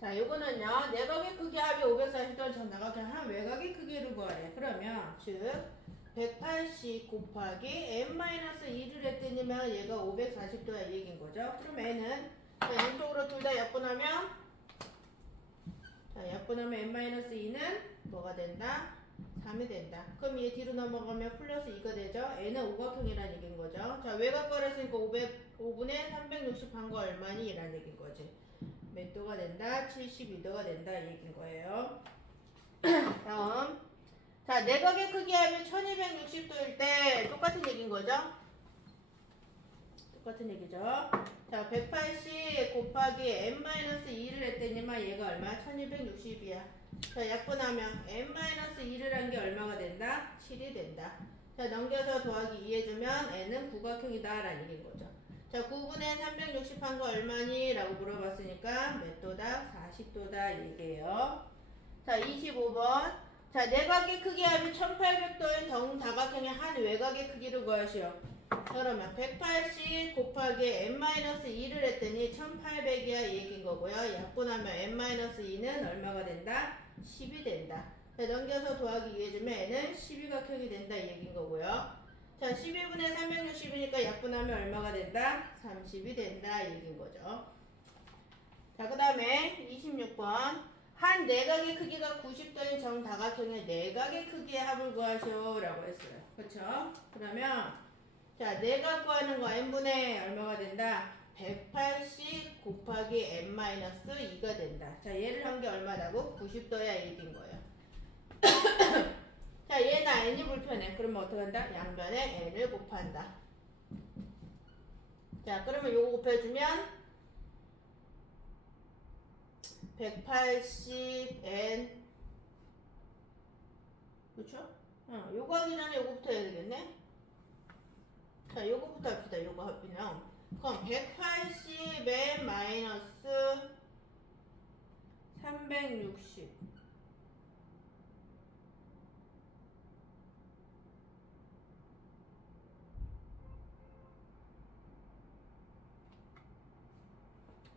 자, 요거는요, 내각의 크기 합이 540도는 전다각형 한 외곽의 크기를 구하래. 그러면, 즉, 180 곱하기 n-2를 했더니면 얘가 540도야 이 얘기인 거죠. 그럼 n은, 자, 양쪽으로 둘 다 약분하면, 자, 약분하면 n-2는 뭐가 된다? 3이 된다. 그럼 얘 뒤로 넘어가면 플러스 2가 되죠. n은 오각형이라는 얘기인 거죠. 자, 외곽거를 했으니까 5분의 360 한 거 얼마니? 이라는 얘기인 거지. 몇 도가 된다? 72도가 된다 이 얘기인 거예요. 다음, 자, 내각의 크기 하면 1260도일 때 똑같은 얘기인 거죠. 똑같은 얘기죠. 자, 180 곱하기 n-2를 했더니만 얘가 얼마? 1260이야. 자, 약분하면 n-2를 한 게 얼마가 된다? 7이 된다. 자, 넘겨서 더하기 2 해주면 n은 구각형이다 라는 얘기인 거죠. 자, 9분의 360 한 거 얼마니? 라고 물어봤으니까 몇 도다? 40도다 얘기예요. 자, 25번. 자, 내각의 크기 합이 1800도인 정다각형의 한 외곽의 크기를 구하시오. 그러면 180 곱하기 n-2를 했더니 1800이야 이 얘기인 거고요. 약분하면 n-2는 얼마가 된다? 10이 된다. 자, 넘겨서 더하기 2 해주면 n은 12각형이 된다 이 얘기인 거고요. 자, 12분의 360이니까 약분하면 얼마가 된다? 30이 된다 이 얘기인 거죠. 자, 그 다음에 26번. 한 내각의 크기가 90도인 정다각형의 내각의 크기의 합을 구하시오 라고 했어요. 그쵸? 그러면 자, 내각 구하는 거 n분의 얼마가 된다? 180 곱하기 n-2가 된다. 자, 얘를 한 게 얼마다고? 90도야 얘기인 거예요. 자, 얘나 n이 불편해. 그러면 어떻게 한다? 양변에 n을 곱한다. 자, 그러면 요거 곱해주면 180n 그쵸? 요거 하기 전에 요거부터 해야 되겠네? 자, 요거부터 합시다. 요거 합이면 그럼 180n 마이너스 360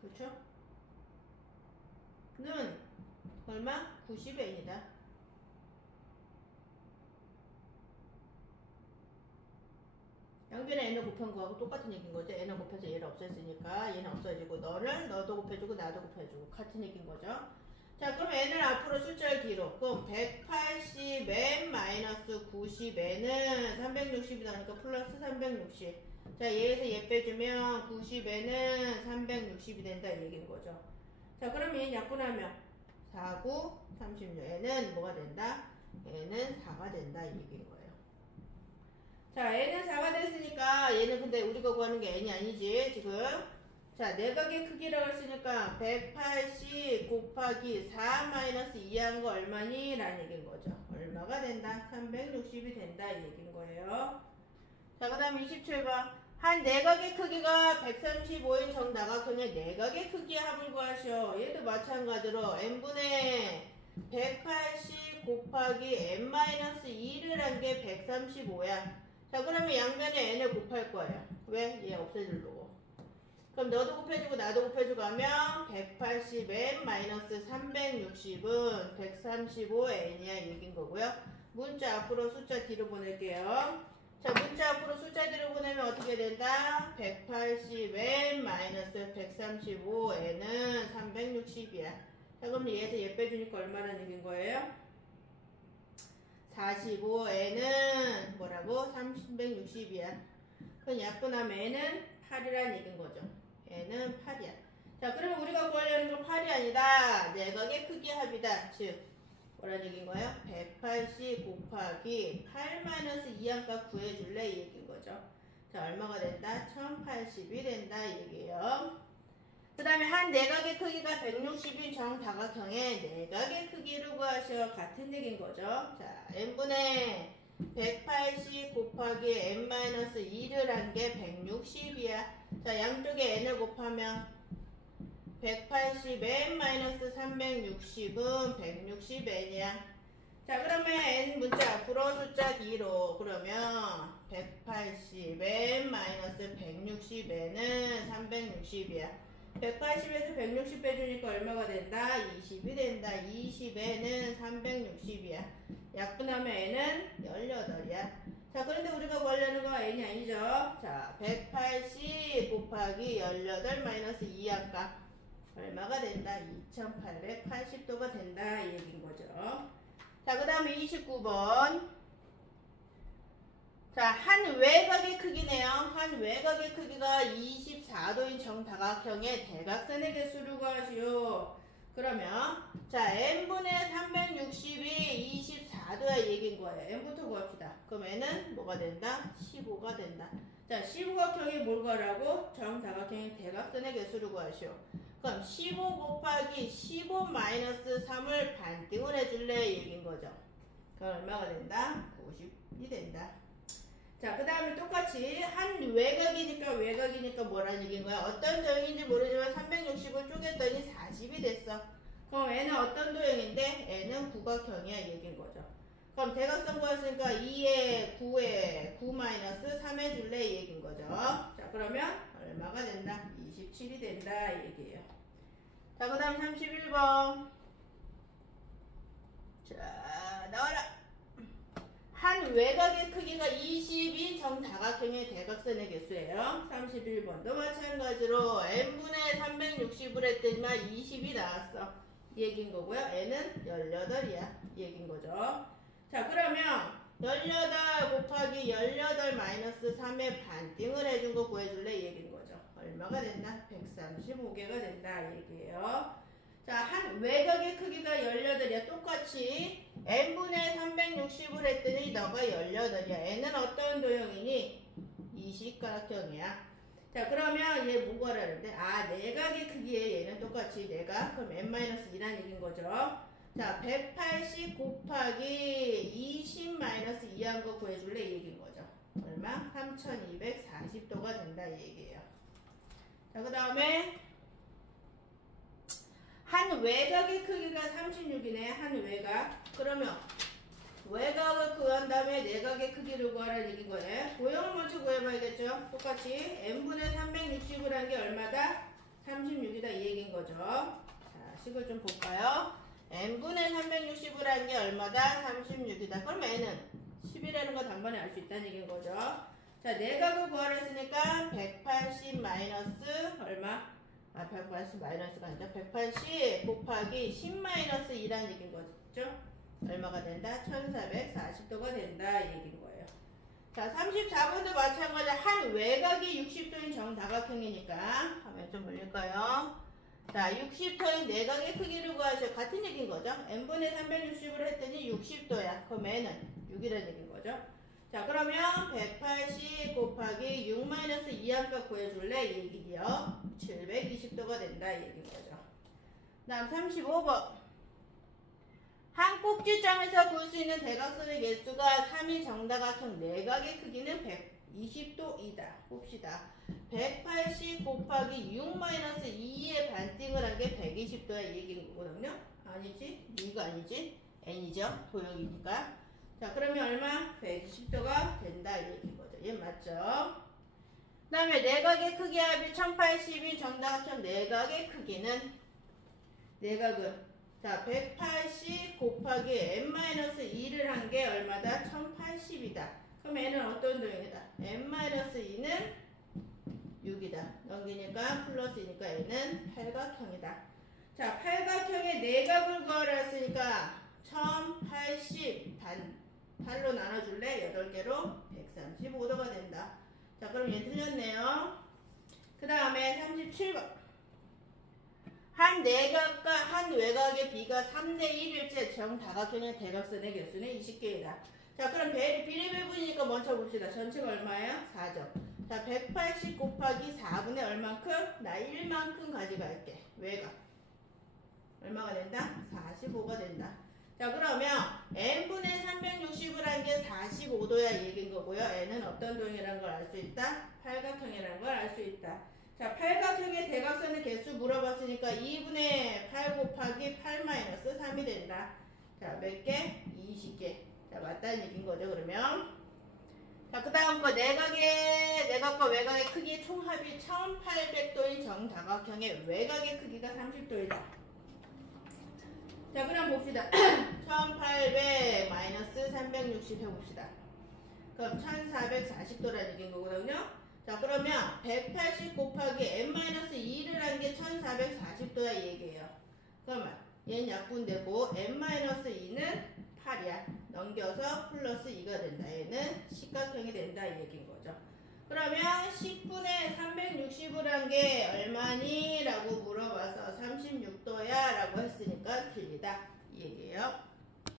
그쵸? 는 얼마? 90n이다. 양변에 n을 곱한 거하고 똑같은 얘기인 거죠. n을 곱해서 얘를 없앴으니까 얘는 없어지고 너도 곱해주고 나도 곱해주고 같은 얘기인 거죠. 자, 그럼 n을 앞으로 숫자를 뒤로. 그럼 180n 마이너스 90n은 360이 나오니까 플러스 360. 자, 얘에서 얘 빼주면 90n은 360이 된다 이 얘기인 거죠. 자, 그럼 얘 약분하면 4, 9, 36. n은 뭐가 된다? n은 4가 된다 이 얘기인 거예요. 자, n은 4가 됐으니까 얘는 근데 우리가 구하는 게 n이 아니지 지금. 자, 내각의 크기라고 했으니까 180 곱하기 4 마이너스 2 한 거 얼마니? 라는 얘기인 거죠. 얼마가 된다? 360이 된다 이 얘기인 거예요. 자, 그 다음 27번. 한 내각의 크기가 135인 정다각형의 내각의 크기의 합을 구하시오. 얘도 마찬가지로 n분의 180 곱하기 n-2를 한 게 135야. 자, 그러면 양변에 n을 곱할 거예요. 왜? 얘 없애주려고. 그럼 너도 곱해주고 나도 곱해주고 하면 180n 마이너스 360은 135n이야 얘기인 거고요. 문자 앞으로 숫자 뒤로 보낼게요. 자, 문자 앞으로 숫자 뒤로 보내면 어떻게 된다? 180n 마이너스 135n은 360이야. 자, 그럼 얘에서 얘 빼주니까 얼마나 얘기인 거예요? 45n은 뭐라고? 360이야. 그럼 약분하면 n은 8이라는 얘기인 거죠. n은 8이야. 자, 그러면 우리가 구하려는 건 8이 아니다. 내각의 크기 합이다. 즉, 뭐라는 얘기인 거예요? 180 곱하기 8-2항값 구해줄래? 이 얘기인 거죠. 자, 얼마가 된다? 1080이 된다. 이 얘기예요. 그 다음에 한 내각의 크기가 160인 정다각형의 내각의 크기를 구하셔. 같은 얘기인 거죠. 자, n분의 180 곱하기 n-2를 한 게 160이야. 자, 양쪽에 n을 곱하면 180n-360은 160n이야. 자, 그러면 n 문자 앞으로 숫자 뒤로. 그러면 180n-160n은 360이야. 180에서 160 빼주니까 얼마가 된다? 20이 된다. 20에는 360이야. 약분하면 n은 18이야. 자, 그런데 우리가 구하려는 거 n이 아니죠? 자, 180 곱하기 18 마이너스 2 아까 얼마가 된다? 2880도가 된다. 이 얘기인 거죠. 자, 그 다음에 29번. 자, 한 외곽의 크기네요. 한 외곽의 크기가 24도인 정다각형의 대각선의 개수를 구하시오. 그러면 자, n분의 360이 24도야 얘기인 거예요. n부터 구합시다. 그럼 n은 뭐가 된다? 15가 된다. 자, 15각형이 뭘 구하라고? 정다각형의 대각선의 개수를 구하시오. 그럼 15 곱하기 15 마이너스 3을 반띵을 해줄래 얘기인 거죠. 그럼 얼마가 된다? 90이 된다. 자, 그 다음에 똑같이 한 외곽이니까 뭐라는 얘기인 거야? 어떤 도형인지 모르지만 360을 쪼갰더니 40이 됐어. 그럼 n은 어떤 도형인데? n은 구각형이야 얘기인 거죠. 그럼 대각선 구했으니까 2에 9에 9 마이너스 3 해줄래 얘기인 거죠. 자, 그러면 얼마가 된다? 27이 된다 얘기예요. 자, 그 다음 31번. 자, 나와라. 한 외곽의 크기가 20인 정다각형의 대각선의 개수예요. 31번도 마찬가지로 n분의 360을 했더니만 20이 나왔어. 이 얘기인 거고요. n은 18이야. 이 얘기인 거죠. 자, 그러면 18 곱하기 18 마이너스 3의 반띵을 해준 거 구해줄래? 이 얘기인 거죠. 얼마가 된다? 135개가 된다. 이 얘기예요. 자, 한 외곽의 크기가 18이야. 똑같이 n분의 360을 했더니 너가 18이야. n은 어떤 도형이니? 이식각형이야. 자, 그러면 얘 뭐 구하라는데? 아, 내각의 크기에 얘는 똑같이 내각. 그럼 n-2라는 얘기인 거죠. 자, 180 곱하기 20 마이너스 2한 거 구해줄래? 이 얘기인 거죠. 얼마? 3240도가 된다. 이 얘기예요. 자, 그 다음에 한 외곽의 크기가 36이네. 한 외곽. 그러면 외곽을 구한 다음에 내각의 크기를 구하라는 얘기인 거예요. 도형을 먼저 구해봐야겠죠. 똑같이 n분의 360을 한 게 얼마다? 36이다. 이 얘기인 거죠. 자, 식을 좀 볼까요? n분의 360을 한 게 얼마다? 36이다. 그럼 n은 10이라는 거 단번에 알 수 있다는 얘기인 거죠. 자, 내각을 구하라 했으니까 180 마이너스 얼마? 180 마이너스가 아니라 180 곱하기 10 마이너스 2라는 얘기인 거죠. 얼마가 된다? 1440도가 된다. 이 얘기인 거예요. 자, 34번도 마찬가지로 한 외곽이 60도인 정다각형이니까 화면 좀 올릴까요? 자, 60도인 내각의 크기를 구하셔. 같은 얘기인 거죠. n분의 360을 했더니 60도야. 그럼 n은 6이라는 얘기인 거죠. 자, 그러면 180 곱하기 6 마이너스 2함값 구해줄래? 이 얘기요. 720도가 된다. 이 얘기인 거죠. 다음 35번. 한 꼭지점에서 볼 수 있는 대각선의 개수가 3인 정다각형 내각의 크기는 120도이다. 봅시다. 180 곱하기 6 마이너스 2의 반띵을 한 게 120도야. 이 얘기인 거거든요. 아니지? 이거 아니지? n이죠? 도형이니까. 자, 그러면 얼마? 120도가 된다. 이 얘기인 거죠. 얘 맞죠? 그 다음에 내각의 크기 합이 1080인 정다각형 내각의 크기는 내각은 자, 180 곱하기 n-2를 한 게 얼마다? 1080이다. 그럼 n은 어떤 도형이다? n-2는 6이다. 넘기니까 플러스니까 n은 팔각형이다. 자, 팔각형의 내각을 구하라 했으니까 1080 8로 나눠줄래? 8개로 135도가 된다. 자, 그럼 얘 틀렸네요. 그 다음에 37번. 한 내각과 한 외곽의 비가 3대 1일째 정다각형의 대각선의 개수는 20개이다. 자, 그럼 비례배분이니까 먼저 봅시다. 전체가 얼마예요? 4점. 자, 180 곱하기 4분의 얼만큼? 나 1만큼 가져갈게. 외곽. 얼마가 된다? 45가 된다. 자, 그러면 n분의 360을 한 게 45도야 얘기인 거고요. n은 어떤 도형이라는 걸 알 수 있다? 팔각형이라는 걸 알 수 있다. 자, 팔각형의 대각선의 개수 물어봤으니까 2분의 8 곱하기 8 마이너스 3이 된다. 자, 몇 개? 20개. 자, 맞다는 얘기인 거죠, 그러면. 자, 그 다음 거 내각과 외곽의 크기 총합이 1800도인 정다각형의 외곽의 크기가 30도이다. 자, 그럼 봅시다. 1800 마이너스 360 해봅시다. 그럼 1440도라는 얘기인 거거든요. 자, 그러면 180 곱하기 n-2를 한 게 1440도야 이 얘기예요. 그러면 얘는 약분되고 n-2는 8이야. 넘겨서 플러스 2가 된다. 얘는 직각형이 된다 이 얘기인 거죠. 그러면 10분의 360을 한 게 얼마니? 라고 물어봐서 36도야 라고 했으니까 틀리다 이 얘기예요.